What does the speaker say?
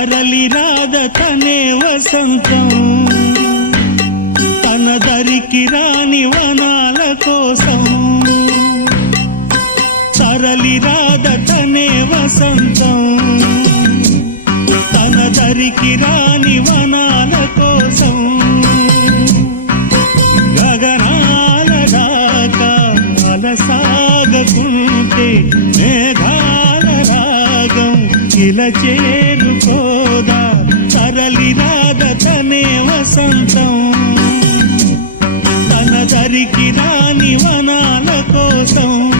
తరలి రాద తనే వసంతం తన దరికి రాని వనాల కోసం తరలి రాద తనే వసంతం తన దరికి రాని వనాల కోసం గగనాల దాకా అలసాగకుంటే మేఘాల రాగం ఇలా చేరుకోదా తరలి రాద తనే వసంతం తన దరికి రాని వనాల కోసం